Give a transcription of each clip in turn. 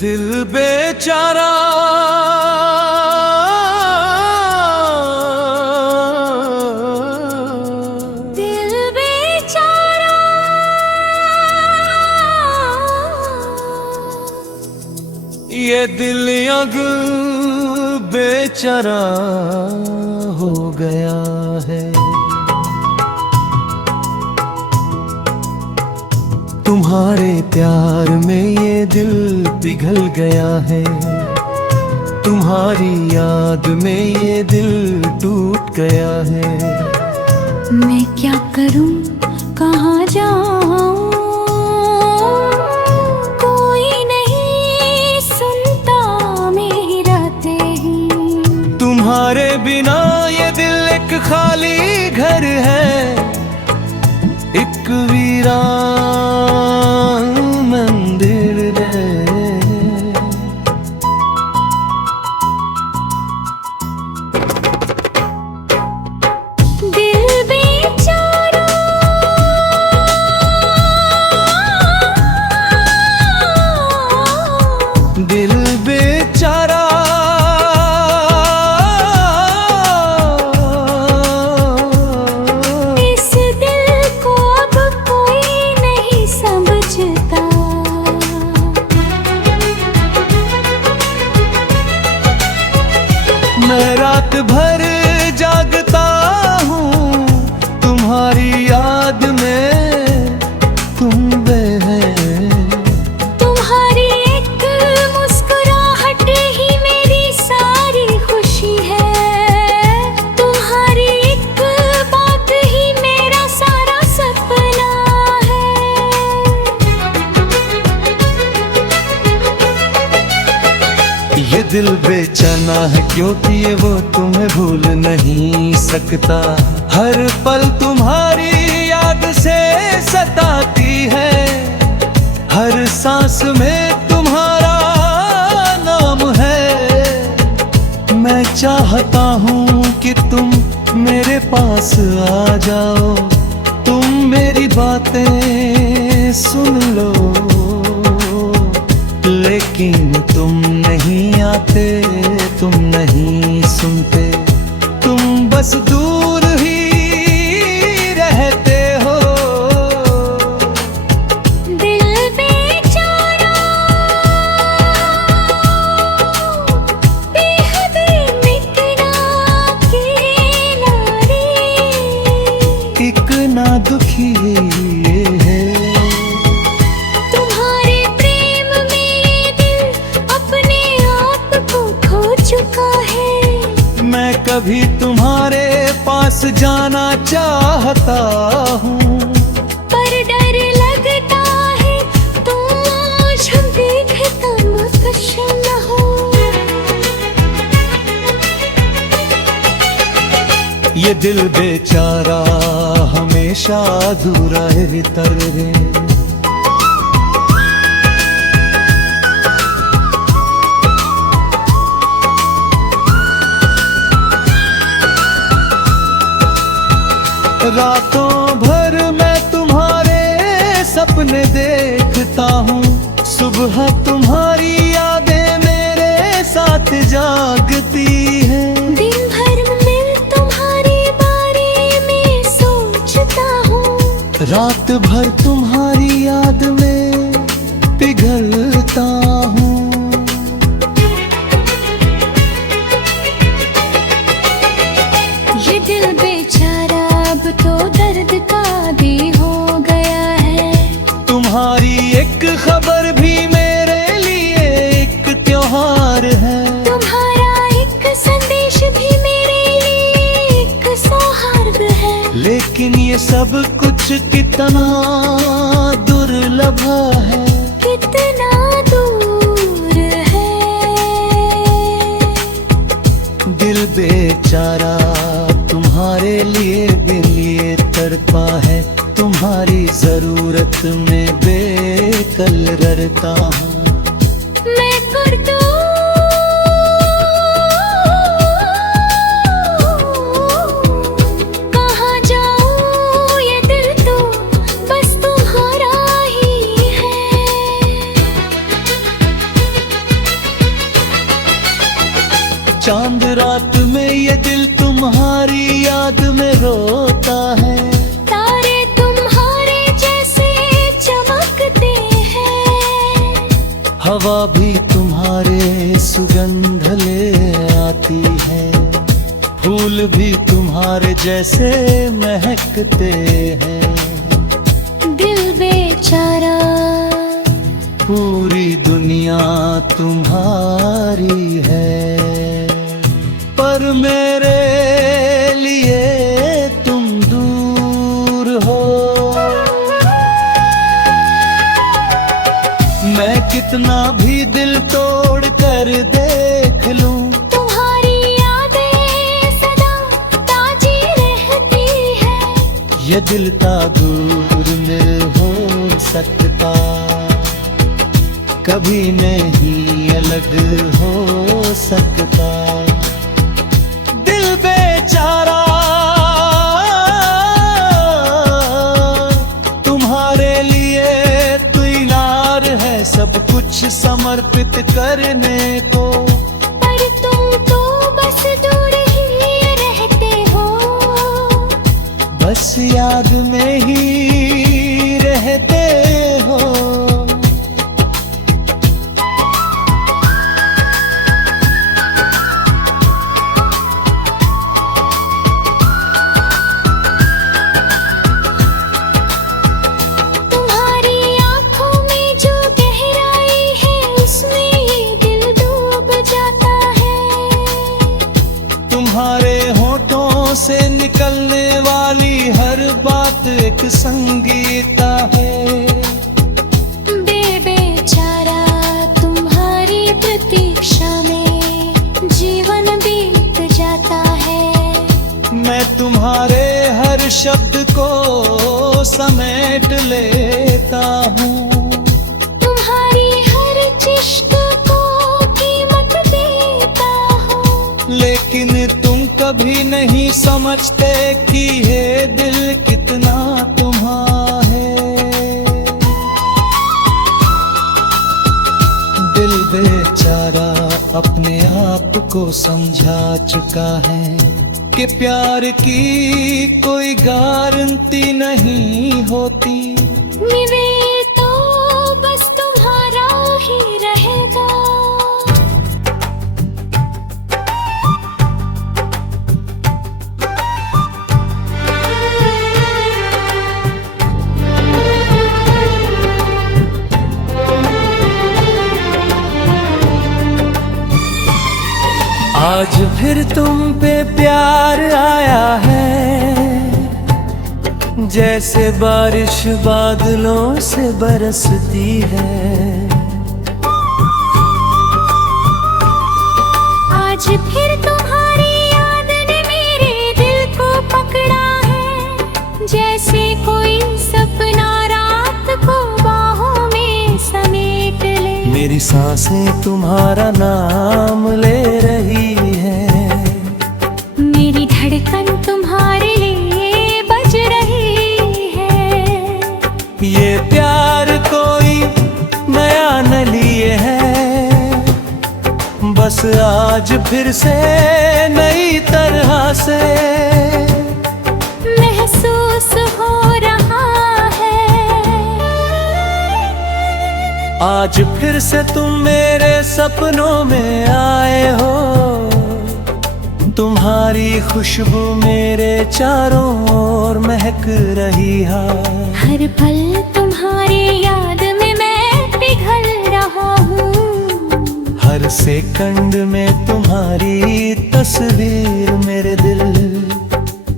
दिल बेचारा दिल बेचारा ये दिल अगल बेचारा हो गया है। तुम्हारे प्यार में ये दिल पिघल गया है। तुम्हारी याद में ये दिल टूट गया है। मैं क्या करूं, कहाँ जाऊं, कोई नहीं सुनता मेरी रातें। तुम्हारे बिना ये दिल एक खाली घर है, एक वीरान मंदिर है। दिल बेचारा दिल बेचारा इस दिल को अब कोई नहीं समझता। मैं रात भर जागता हूँ तुम्हारी याद में। तुम हैं तुम्हारी एक मुस्कुराहट ही मेरी सारी खुशी है। तुम्हारी एक बात ही मेरा सारा सपना है। ये दिल बेचैना है क्योंकि ये वो तुम्हें भूल नहीं सकता। हर पल तुम्हारी याद से सताती है। हर सांस में तुम्हारा नाम है। मैं चाहता हूँ कि तुम मेरे पास आ जाओ। तुम मेरी बातें सुन लो, लेकिन तुम नहीं आते, तुम नहीं सुनते। तुम बस दूर ही रहते हो। दिल बेचारा बेहद मिटना किनारे। एक ना दुखी ये है। तुम्हारे प्रेम में ये दिल अपने आप को खो चुका है। मैं कभी तुम्हारे पास जाना चाहता हूँ, पर डर लगता है तुम मुझे देखता मकश न हो। ये दिल बेचारा हमेशा अधूरा रहता है। रातों भर मैं तुम्हारे सपने देखता हूँ। सुबह तुम्हारी यादें मेरे साथ जागती हैं। दिन भर मैं तुम्हारे बारे में सोचता हूँ। रात भर तुम्हारी याद में पिघलता हूँ। ये दिल बेचारा अब तो दर्द का भी हो गया है। तुम्हारी एक खबर भी मेरे लिए एक त्योहार है। तुम्हारा एक संदेश भी मेरे लिए एक सौहार्द है। लेकिन ये सब कुछ कितना दुर्लभ है, कितना दूर है। दिल बेचारा तुम्हारे लिए दिल ये तड़पा है। तुम्हारी जरूरत में बेकल रहता हूँ। मैं कर दूं कहाँ जाऊं, ये दिल तो बस तुम्हारा ही है। चांद रात में ये दिल तुम्हारी याद में रोता है। तारे तुम्हारे जैसे चमकते हैं, हवा भी तुम्हारे सुगंध ले आती है, फूल भी तुम्हारे जैसे महकते हैं। दिल बेचारा पूरी दुनिया तुम्हारी है, पर मेरे लिए तुम दूर हो। मैं कितना भी दिल तोड़ कर देख लूं, तुम्हारी यादें सदा ताजी रहती है। ये दिल ता दूर मिल हो सकता, कभी नहीं अलग हो सकता। दिल बेचारा तुम्हारे लिए तैयार है सब कुछ समर्पित करने को, पर तुम तो बस दूर ही रहते हो, बस याद में ही रहते हो। तुम्हारे होठों से निकलने वाली हर बात एक संगीत है। बेचारा तुम्हारी प्रतीक्षा में जीवन बीत जाता है। मैं तुम्हारे हर शब्द को समेट लेता हूँ, तुम्हारी हर चिश्त को कीमत देता हूँ। लेकिन तुम कभी नहीं समझते कि ये दिल कितना तुम्हारा है। दिल बेचारा अपने आप को समझा चुका है कि प्यार की कोई गारंटी नहीं होती। मिले तो बस तुम्हारा ही रहेगा। आज फिर तुम पे प्यार आया है, जैसे बारिश बादलों से बरसती है। आज फिर तुम्हारी याद ने मेरे दिल को पकड़ा है, जैसे कोई सपना रात को बाहों में समेट ले। मेरी सांसें तुम्हारा नाम ले रही है, मेरी धड़कन तुम्हारे लिए बज रही है। ये प्यार कोई नया न लिए है, बस आज फिर से नई तरह से महसूस हो रहा है। आज फिर से तुम मेरे सपनों में आए हो, तुम्हारी खुशबू मेरे चारों ओर महक रही है। हर पल तुम्हारी याद में मैं पिघल रहा हूँ, हर सेकंड में तुम्हारी तस्वीर मेरे दिल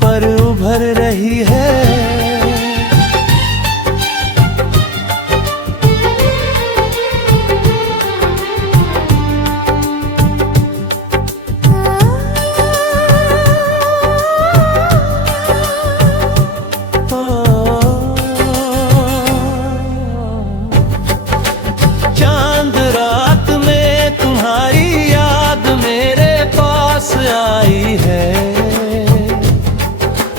पर उभर रही है। चांद रात में तुम्हारी याद मेरे पास आई है,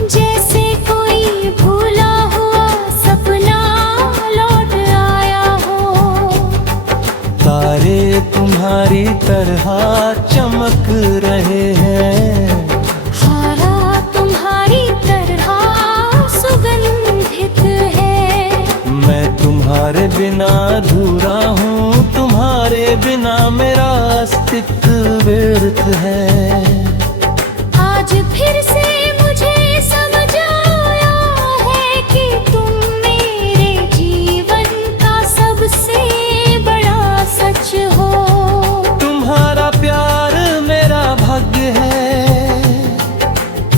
जैसे कोई भूत तरह चमक रहे हैं। हारा तुम्हारी तरह सुगंधित है। मैं तुम्हारे बिना अधूरा हूँ, तुम्हारे बिना मेरा अस्तित्व व्यर्थ है। आज फिर से मुझे समझ आया है कि तुम मेरे जीवन का सबसे बड़ा सच हो। तुम्हारा प्यार मेरा भाग्य है,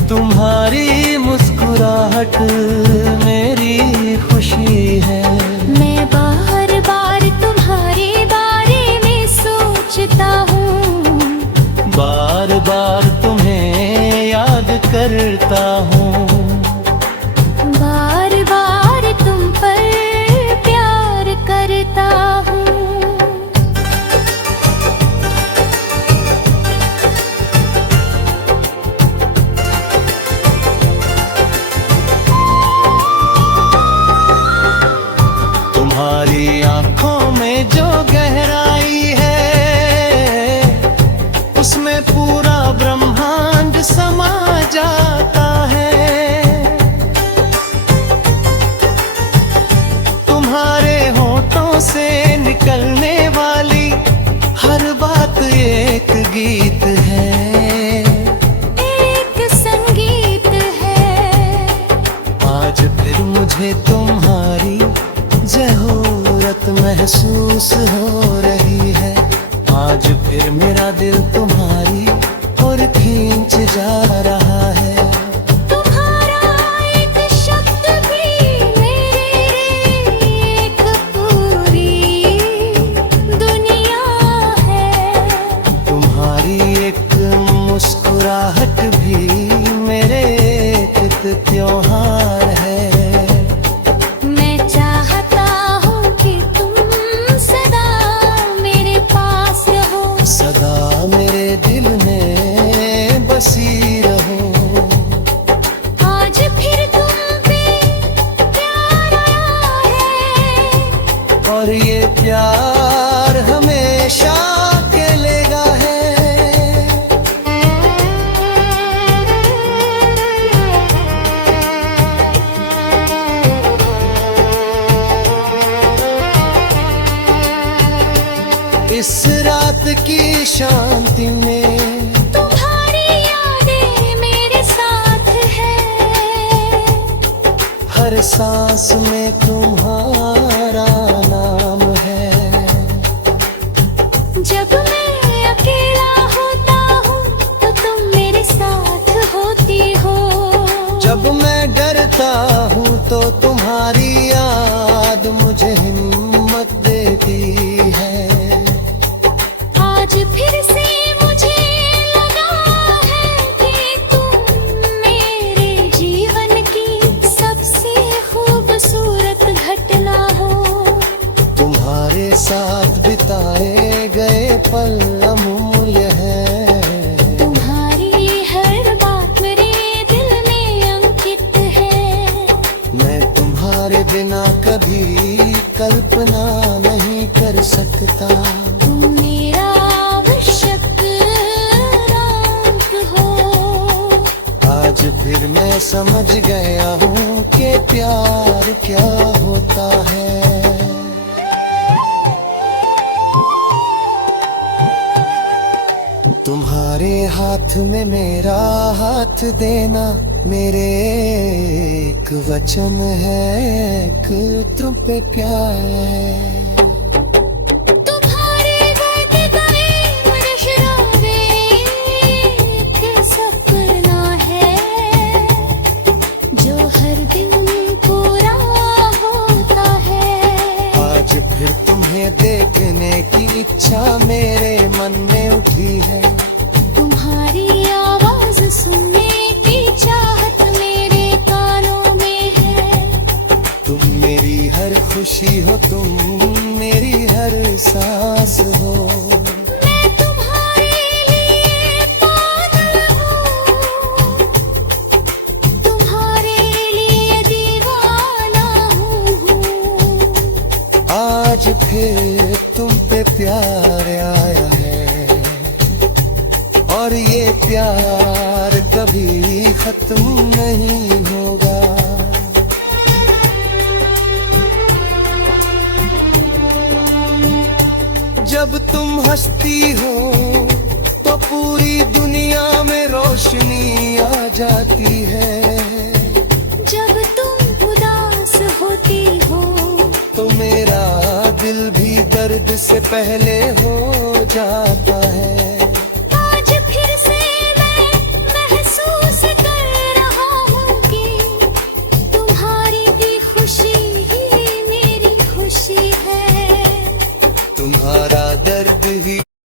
तुम्हारी मुस्कुराहट मेरी खुशी है। मैं बार बार तुम्हारे बारे में सोचता हूँ, बार बार तुम्हें याद करता हूँ। बार बार तुम पर प्यार करता हूँ। तुम्हारी आंखों में जो गहराई है, उसमें पूरा ब्रह्मांड समा जाता है। तुम्हारे होठों से निकलने वाली हर बात एक गीत है, एक संगीत है। आज फिर मुझे तुम्हारी ज़रूरत महसूस हो रही है। आज फिर मेरा दिल तुम्हारी और खींच जा रहा है। तुम्हारा एक शब्द भी मेरे लिए एक पूरी दुनिया है। तुम्हारी एक मुस्कुराहट भी मेरे एक त्योहार है। मैं चाहता हूँ कि तुम सदा मेरे पास रहो, सदा मेरे दिल में बसी रहो। आज फिर तुम पे प्यार आया है, और ये प्यार हमेशा खेलेगा है। इस रात की शांति में तुम्हारी यादें मेरे साथ है। हर सांस में तुम्हारा नाम है। जब मैं अकेला होता हूँ तो तुम मेरे साथ होती हो। जब मैं डरता हूँ तो तुम्हारी याद मुझे हिम्मत देती है। आज फिर से मुझे लगा है कि तुम मेरे जीवन की सबसे खूबसूरत घटना हो। तुम्हारे साथ बिताए गए पल अमूल्य है। तुम्हारी हर बात मेरे दिल में अंकित है। मैं तुम्हारे बिना कभी कल्पना नहीं कर सकता। तुम मेरा आवश्यक रंग हो। आज फिर मैं समझ गया हूँ कि प्यार क्या होता है। तुम्हारे हाथ में मेरा हाथ देना मेरे एक वचन है, एक तुम पे प्यार है। तुम्हारे दर्द का मुनशरावे एक सपना है, जो हर दिन पूरा होता है। आज फिर तुम्हें देखने की इच्छा मेरे मन में उठी है। तुम्हारी आवाज सुनने की चाहत मेरे कानों में है। तुम मेरी हर खुशी हो, तुम मेरी हर सांस हो। मैं तुम्हारे लिए पागल हूँ, तुम्हारे लिए दीवाना हूँ। आज फिर तुम पे प्यार आया है। और ये प्यार कभी खत्म नहीं होगा। जब तुम हंसती हो तो पूरी दुनिया में रोशनी आ जाती है। जब तुम उदास होती हो तो मेरा दिल भी दर्द से पहले हो जाता है।